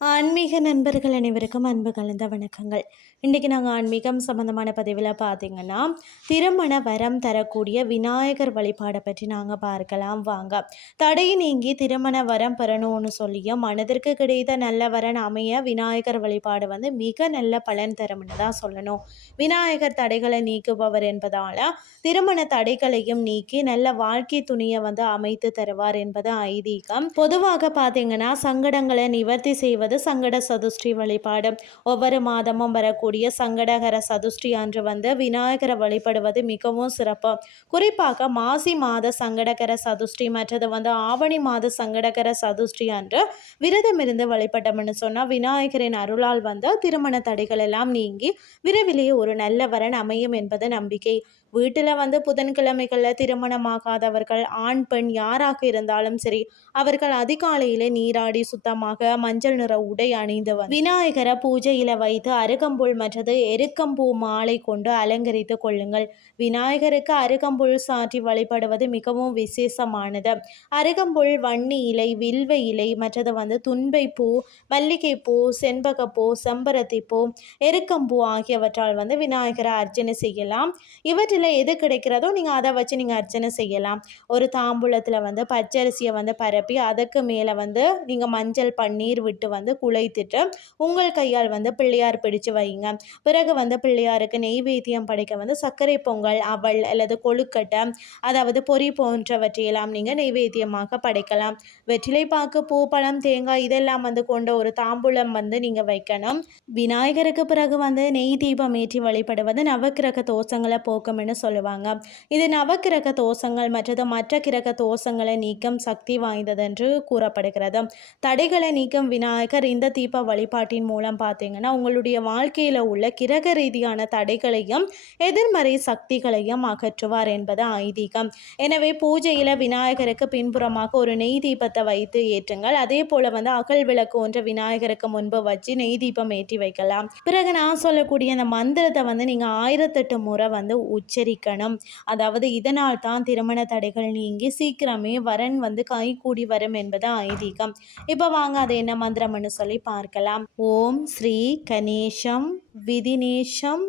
啊，ஆன்மீக நண்பர்கள் அனைவருக்கும் அன்பு கலந்த வணக்கங்கள். இன்றைக்கி நாங்கள் ஆன்மீகம் சம்மந்தமான பதிவில் பார்த்தீங்கன்னா திருமண வரம் தரக்கூடிய விநாயகர் வழிபாடை பற்றி நாங்கள் பார்க்கலாம் வாங்க. தடை நீங்கி திருமண வரம் பெறணும்னு சொல்லியும் மனதிற்கு கிடைத்த நல்ல வரன் அமைய விநாயகர் வழிபாடு வந்து மிக நல்ல பலன் தரும்னு தான் சொல்லணும். விநாயகர் தடைகளை நீக்குபவர் என்பதால் திருமண தடைகளையும் நீக்கி நல்ல வாழ்க்கை துணியை வந்து அமைத்து தருவார் என்பது ஐதீகம். பொதுவாக பார்த்தீங்கன்னா சங்கடங்களை நிவர்த்தி செய்வது சங்கட சதுஷ்டி வழிபாடு ஒவ்வொரு மாதமும் வரக்கூடிய சங்கடகர சதுஷ்டி அன்று வந்து விநாயகரை வழிபடுவது மிகவும் சிறப்பு. குறிப்பாக மாசி மாத சங்கடகர சதுஷ்டி மற்றது வந்து ஆவணி மாத சங்கடகர சதுஷ்டி அன்று விரதம் இருந்து வழிபட்டோம்னு சொன்னால் விநாயகரின் அருளால் வந்து திருமண தடைகள் எல்லாம் நீங்கி விரைவிலேயே ஒரு நல்ல வரன் அமையும் என்பது நம்பிக்கை. வீட்டில் வந்து புதன்கிழமைகளில் திருமணமாகாதவர்கள் ஆண் பெண் யாராக இருந்தாலும் சரி அவர்கள் அதிகாலையில் நீராடி சுத்தமாக மஞ்சள் நிற உடை அணிந்து விநாயகரை பூஜையில் வைத்து அருகம்புல் மற்றது எருக்கம்பூ மாலை கொண்டு அலங்கரித்து கொள்ளுங்கள். விநாயகருக்கு அருகம்புல் சாற்றி வழிபடுவது மிகவும் விசேஷமானது. அருகம்புல் வன்னி இலை வில்வ இலை மற்றது வந்து துன்பை பூ மல்லிகை பூ செண்பகப்பூ செம்பருத்தி பூ எருக்கம்பூ ஆகியவற்றால் வந்து விநாயகரை அர்ச்சனை செய்யலாம். இவற்றில் வீட்டில் எது கிடைக்கிறதோ நீங்கள் அதை வச்சு நீங்கள் அர்ச்சனை செய்யலாம். ஒரு தாம்பூலத்தில் வந்து பச்சரிசியை வந்து பரப்பி அதுக்கு மேலே வந்து நீங்கள் மஞ்சள் பன்னீர் விட்டு வந்து குழைத்துட்டு உங்கள் கையால் வந்து பிள்ளையார் பிடிச்சு வைங்க பிறகு வந்து பிள்ளையாருக்கு நெய்வேத்தியம் படைக்க வந்து சர்க்கரை பொங்கல் அவள் அல்லது கொழுக்கட்டை அதாவது பொறி போன்றவற்றையெல்லாம் நீங்கள் நெய்வேத்தியமாக படைக்கலாம். வெற்றிலை பாக்கு பூ பழம் தேங்காய் இதெல்லாம் வந்து கொண்ட ஒரு தாம்பூலம் வந்து நீங்கள் வைக்கணும். விநாயகருக்கு பிறகு வந்து நெய் தீபம் ஏற்றி வழிபடுவது நவக்கிரக தோஷங்களை போக்கும் அப்படின்னு சொல்லுவாங்க. இது நவக்கிரக தோஷங்கள் மற்றது மற்ற கிரக தோஷங்களை நீக்கம் சக்தி வாய்ந்தது என்று கூறப்படுகிறது. தடைகளை நீக்கம் விநாயகர் இந்த தீப வழிபாட்டின் மூலம் பார்த்தீங்கன்னா உங்களுடைய வாழ்க்கையில் உள்ள கிரக ரீதியான தடைகளையும் எதிர்மறை சக்திகளையும் அகற்றுவார் என்பது ஐதீகம். எனவே பூஜையில் விநாயகருக்கு பின்புறமாக ஒரு நெய் தீபத்தை வைத்து ஏற்றுங்கள். அதே போல் வந்து அகல் விளக்கு ஒன்ற விநாயகருக்கு முன்பு வச்சு நெய் தீபம் ஏற்றி வைக்கலாம். பிறகு நான் சொல்லக்கூடிய அந்த மந்திரத்தை வந்து நீங்கள் ஆயிரத்தெட்டு முறை வந்து உச்ச உச்சரிக்கணும். அதாவது இதனால் தான் திருமண தடைகள் நீங்கி சீக்கிரமே வரன் வந்து கை கூடி வரும் என்பது ஐதீகம். இப்போ வாங்க அது என்ன மந்திரம்னு சொல்லி பார்க்கலாம். ஓம் ஸ்ரீ கணேஷம் விதினேஷம்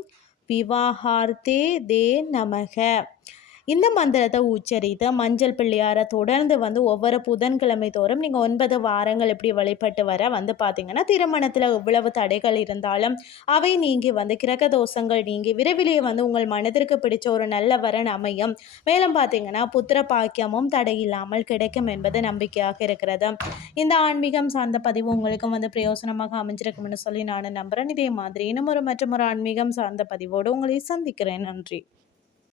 விவாகார்த்தே தே நமக. இந்த மந்திரத்தை உச்சரித்து மஞ்சள் பிள்ளையாரை தொடர்ந்து வந்து ஒவ்வொரு புதன்கிழமை தோறும் நீங்கள் ஒன்பது வாரங்கள் இப்படி வழிபட்டு வர வந்து பார்த்தீங்கன்னா திருமணத்தில் இவ்வளவு தடைகள் இருந்தாலும் அவை நீங்கி வந்து கிரக தோஷங்கள் நீங்கி விரைவிலேயே வந்து உங்கள் மனதிற்கு பிடிச்ச ஒரு நல்ல வரன் அமையும். மேலும் பார்த்தீங்கன்னா புத்திர பாக்கியமும் தடை இல்லாமல் கிடைக்கும் என்பது நம்பிக்கையாக இருக்கிறது. இந்த ஆன்மீகம் சார்ந்த பதிவு உங்களுக்கும் வந்து பிரயோசனமாக அமைஞ்சிருக்கும்னு சொல்லி நான் நம்புகிறேன் இதே மாதிரி இன்னும் ஒரு மற்றும் ஒரு ஆன்மீகம் சார்ந்த பதிவோடு உங்களை சந்திக்கிறேன். நன்றி.